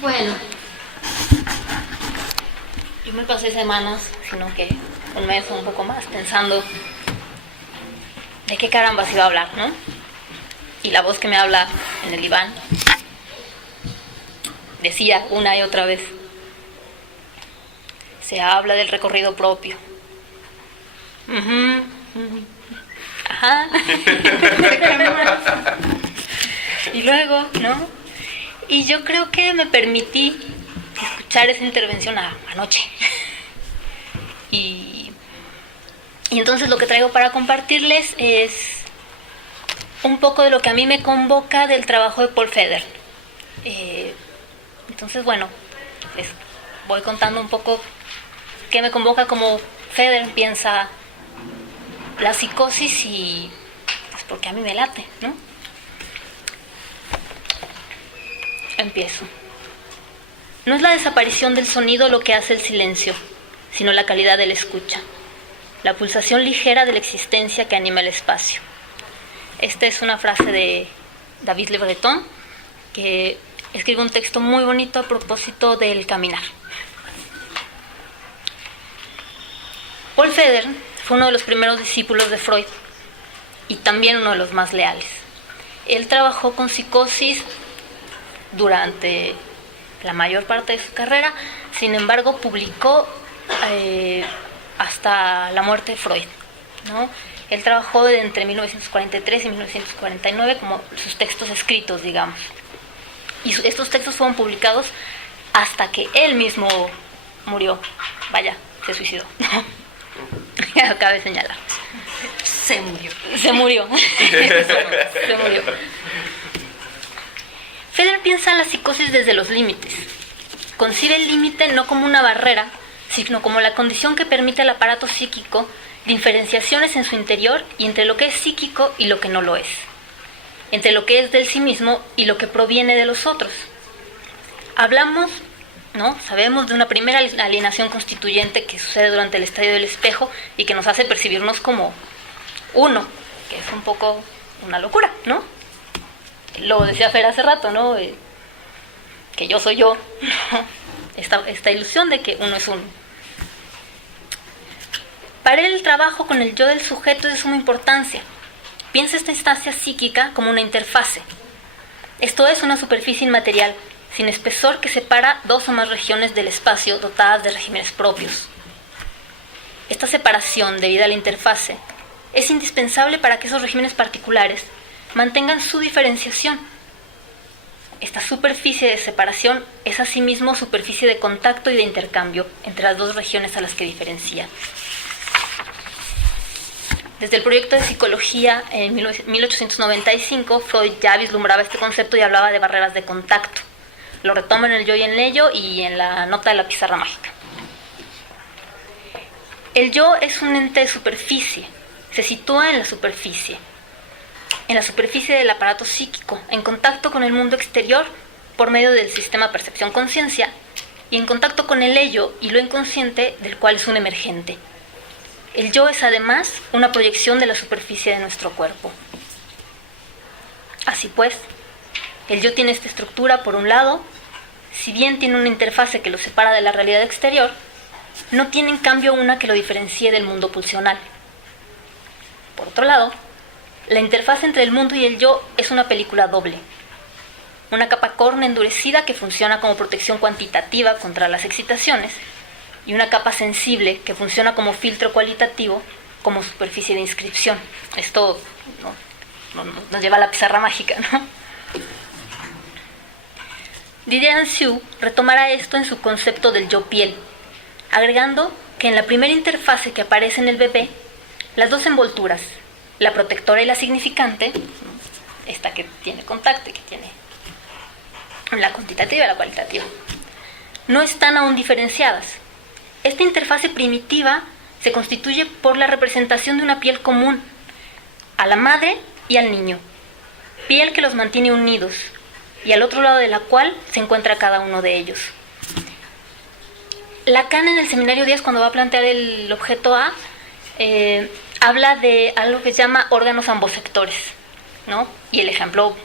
Bueno, yo me pasé semanas, sino que un mes o un poco más, pensando de qué carambas iba a hablar, ¿no? Y la voz que me habla en el diván decía una y otra vez: se habla del recorrido propio. Ajá. Y luego, ¿no? Y yo creo que me permití escuchar esa intervención anoche. Y entonces lo que traigo para compartirles es un poco de lo que a mí me convoca del trabajo de Paul Feder. Entonces, bueno, les voy contando un poco qué me convoca, como Feder piensa la psicosis, y pues porque a mí me late, ¿no? Empiezo. No es la desaparición del sonido lo que hace el silencio, sino la calidad de la escucha, la pulsación ligera de la existencia que anima el espacio. Esta es una frase de David Le Breton, que escribe un texto muy bonito a propósito del caminar. Paul Feder fue uno de los primeros discípulos de Freud y también uno de los más leales. Él trabajó con psicosis durante la mayor parte de su carrera, sin embargo publicó hasta la muerte de Freud, ¿no? Él trabajó entre 1943 y 1949 como sus textos escritos, digamos. Y estos textos fueron publicados hasta que él mismo murió. Vaya, se suicidó. Acaba de señalar. Se murió. Se murió. Se murió. Feder piensa en la psicosis desde los límites. Concibe el límite no como una barrera, sino como la condición que permite al aparato psíquico diferenciaciones en su interior y entre lo que es psíquico y lo que no lo es, entre lo que es del sí mismo y lo que proviene de los otros. Hablamos, ¿no? Sabemos de una primera alienación constituyente que sucede durante el estadio del espejo y que nos hace percibirnos como uno, que es un poco una locura, ¿no? Lo decía Fer hace rato, ¿no? Que yo soy yo, esta ilusión de que uno es uno. Para él, el trabajo con el yo del sujeto es de suma importancia. Piensa esta instancia psíquica como una interfase. Esto es una superficie inmaterial, sin espesor, que separa dos o más regiones del espacio dotadas de regímenes propios. Esta separación, debida a la interfase, es indispensable para que esos regímenes particulares mantengan su diferenciación. Esta superficie de separación es asimismo superficie de contacto y de intercambio entre las dos regiones a las que diferencia. Desde el proyecto de psicología en 1895, Freud ya vislumbraba este concepto y hablaba de barreras de contacto. Lo retoma en el yo y en ello y en la nota de la pizarra mágica. El yo es un ente de superficie, se sitúa en la superficie del aparato psíquico, en contacto con el mundo exterior por medio del sistema percepción-conciencia y en contacto con el ello y lo inconsciente del cual es un emergente. El yo es además una proyección de la superficie de nuestro cuerpo. Así pues, el yo tiene esta estructura por un lado, si bien tiene una interfase que lo separa de la realidad exterior, no tiene en cambio una que lo diferencie del mundo pulsional. Por otro lado, la interfaz entre el mundo y el yo es una película doble. Una capa córnea endurecida que funciona como protección cuantitativa contra las excitaciones y una capa sensible que funciona como filtro cualitativo, como superficie de inscripción. Esto nos lleva a la pizarra mágica, ¿no? Didier Ansiu retomará esto en su concepto del yo-piel, agregando que en la primera interfase que aparece en el bebé, las dos envolturas, la protectora y la significante, esta que tiene contacto y que tiene la cuantitativa y la cualitativa, no están aún diferenciadas. Esta interfase primitiva se constituye por la representación de una piel común a la madre y al niño, piel que los mantiene unidos y al otro lado de la cual se encuentra cada uno de ellos. Lacan en el Seminario 10, cuando va a plantear el objeto A, habla de algo que se llama órganos ambosectores, ¿no? Y el ejemplo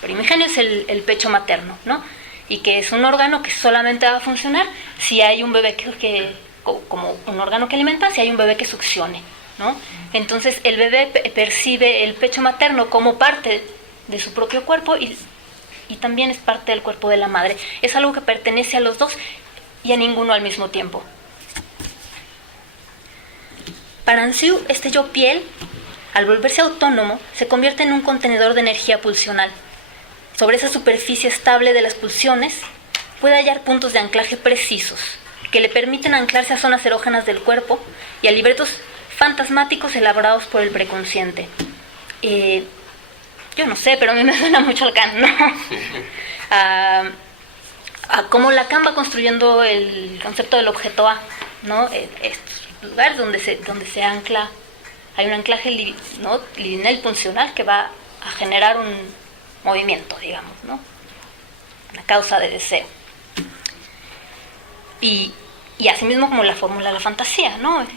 primigenio es el pecho materno, ¿no? y que es un órgano que solamente va a funcionar si hay un bebé como un órgano que alimenta, si hay un bebé que succione, ¿no? Entonces el bebé percibe el pecho materno como parte de su propio cuerpo y también es parte del cuerpo de la madre. Es algo que pertenece a los dos y a ninguno al mismo tiempo. Para Anciu, este yo piel, al volverse autónomo, se convierte en un contenedor de energía pulsional. Sobre esa superficie estable de las pulsiones, puede hallar puntos de anclaje precisos, que le permiten anclarse a zonas erógenas del cuerpo y a libretos fantasmáticos elaborados por el preconsciente. Yo no sé, pero a mí me suena mucho Lacan, ¿no? A cómo Lacan va construyendo el concepto del objeto A, ¿no? Estos lugares donde se ancla, hay un anclaje, ¿no?, libidinal pulsional que va a generar un movimiento, digamos, ¿no? Una causa de deseo. Y asimismo como la fórmula de la fantasía, ¿no? El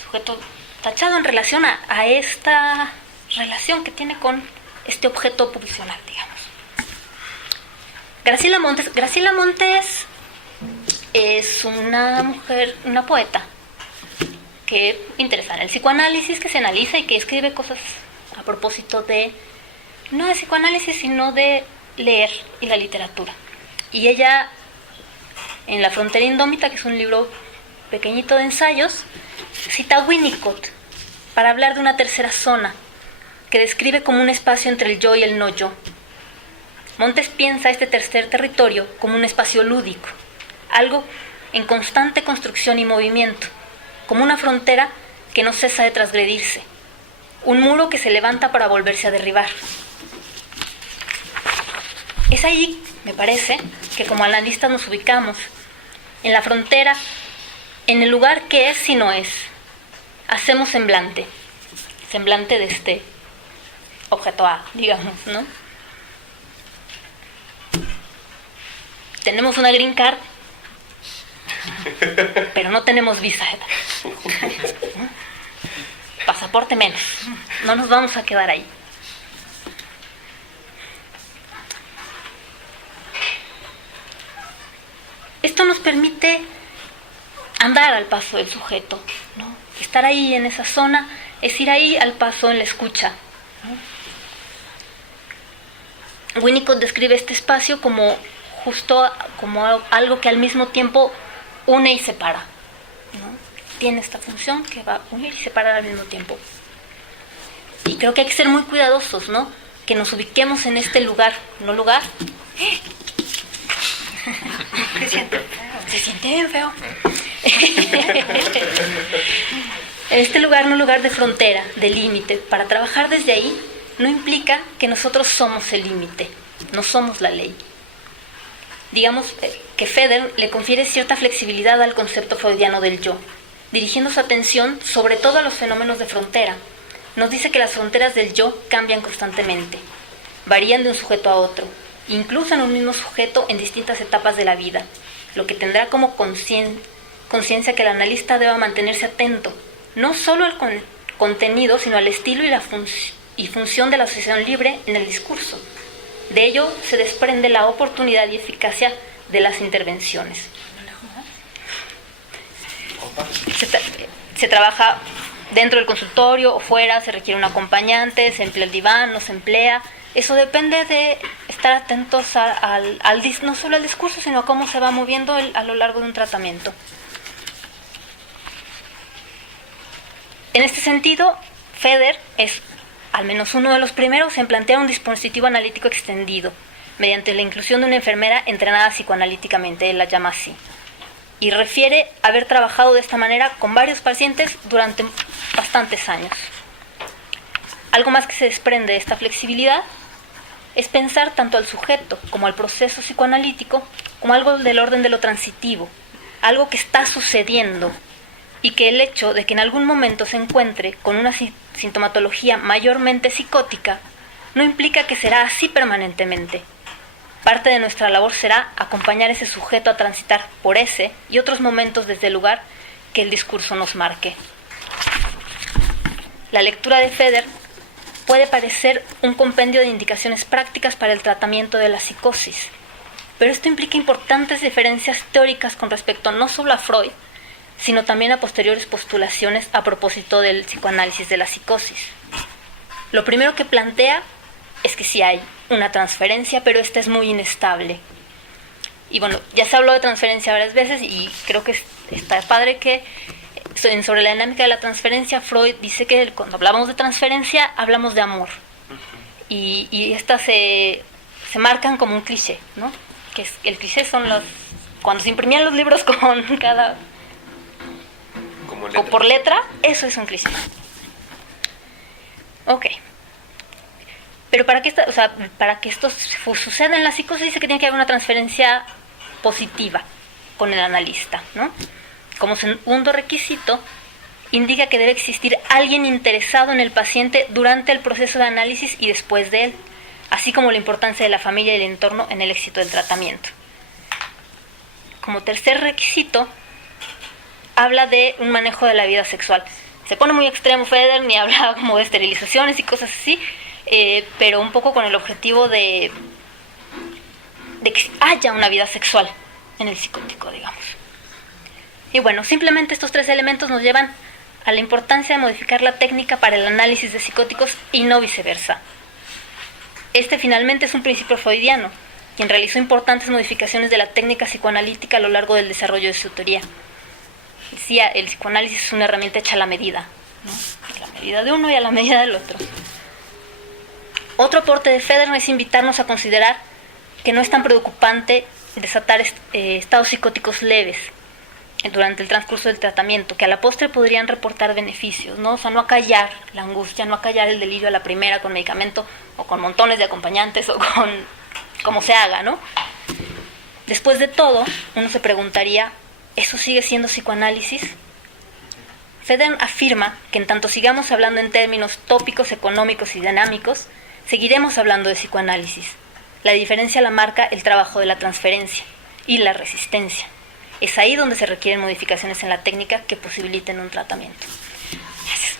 sujeto tachado en relación a esta relación que tiene con este objeto pulsional, digamos. Graciela Montes es una mujer, una poeta que interesa en el psicoanálisis, que se analiza y que escribe cosas a propósito de, no de psicoanálisis, sino de leer y la literatura. Y ella, en La frontera indómita, que es un libro pequeñito de ensayos, cita a Winnicott para hablar de una tercera zona que describe como un espacio entre el yo y el no yo. Montes piensa este tercer territorio como un espacio lúdico, algo en constante construcción y movimiento, como una frontera que no cesa de transgredirse, un muro que se levanta para volverse a derribar. Es ahí, me parece, que como analistas nos ubicamos, en la frontera, en el lugar que es y no es. Hacemos semblante de este objeto A, digamos, ¿no? Tenemos una green card, pero no tenemos visa. Pasaporte menos. No nos vamos a quedar ahí. Esto nos permite andar al paso del sujeto, ¿no? Estar ahí en esa zona es ir ahí al paso en la escucha, ¿no? Winnicott describe este espacio como algo que al mismo tiempo une y separa, ¿no? Tiene esta función que va a unir y separar al mismo tiempo. Y creo que hay que ser muy cuidadosos, ¿no? Que nos ubiquemos en este lugar, no lugar. Se siente bien feo. Este lugar, no lugar de frontera, de límite. Para trabajar desde ahí no implica que nosotros somos el límite, no somos la ley. Digamos que Feder le confiere cierta flexibilidad al concepto freudiano del yo, dirigiendo su atención sobre todo a los fenómenos de frontera. Nos dice que las fronteras del yo cambian constantemente, varían de un sujeto a otro, incluso en un mismo sujeto en distintas etapas de la vida, lo que tendrá como conciencia que el analista deba mantenerse atento, no solo al contenido, sino al estilo y función de la asociación libre en el discurso. De ello se desprende la oportunidad y eficacia de las intervenciones. Se trabaja dentro del consultorio o fuera, se requiere un acompañante, se emplea el diván, no se emplea. Eso depende de estar atentos no solo al discurso, sino a cómo se va moviendo a lo largo de un tratamiento. En este sentido, Feder es al menos uno de los primeros en plantear un dispositivo analítico extendido, mediante la inclusión de una enfermera entrenada psicoanalíticamente, él la llama así, y refiere haber trabajado de esta manera con varios pacientes durante bastantes años. Algo más que se desprende de esta flexibilidad es pensar tanto al sujeto como al proceso psicoanalítico como algo del orden de lo transitivo, algo que está sucediendo, y que el hecho de que en algún momento se encuentre con una sintomatología mayormente psicótica no implica que será así permanentemente. Parte de nuestra labor será acompañar a ese sujeto a transitar por ese y otros momentos desde el lugar que el discurso nos marque. La lectura de Feder puede parecer un compendio de indicaciones prácticas para el tratamiento de la psicosis, pero esto implica importantes diferencias teóricas con respecto no solo a Freud, sino también a posteriores postulaciones a propósito del psicoanálisis de la psicosis. Lo primero que plantea es que sí hay una transferencia, pero esta es muy inestable. Y bueno, ya se habló de transferencia varias veces y creo que está padre que sobre la dinámica de la transferencia, Freud dice que cuando hablamos de transferencia hablamos de amor. Y estas se marcan como un cliché, ¿no? Que el cliché son cuando se imprimían los libros con cada... letra. Por letra, eso es un cliché. Ok. Pero para que esto suceda en la psicosis, dice que tiene que haber una transferencia positiva con el analista, ¿no? Como segundo requisito, indica que debe existir alguien interesado en el paciente durante el proceso de análisis y después de él, así como la importancia de la familia y el entorno en el éxito del tratamiento. Como tercer requisito, habla de un manejo de la vida sexual. Se pone muy extremo Federer, y habla como de esterilizaciones y cosas así, pero un poco con el objetivo de que haya una vida sexual en el psicótico, digamos. Y bueno, simplemente estos tres elementos nos llevan a la importancia de modificar la técnica para el análisis de psicóticos y no viceversa. Este finalmente es un principio freudiano, quien realizó importantes modificaciones de la técnica psicoanalítica a lo largo del desarrollo de su teoría. Decía, el psicoanálisis es una herramienta hecha a la medida, ¿no? A la medida de uno y a la medida del otro. Otro aporte de Federer es invitarnos a considerar que no es tan preocupante desatar estados psicóticos leves durante el transcurso del tratamiento, que a la postre podrían reportar beneficios, ¿no? O sea, no acallar la angustia, no acallar el delirio a la primera con medicamento o con montones de acompañantes o con como se haga, ¿no? Después de todo, uno se preguntaría, ¿eso sigue siendo psicoanálisis? Federer afirma que en tanto sigamos hablando en términos tópicos, económicos y dinámicos, seguiremos hablando de psicoanálisis. La diferencia la marca el trabajo de la transferencia y la resistencia. Es ahí donde se requieren modificaciones en la técnica que posibiliten un tratamiento. Gracias.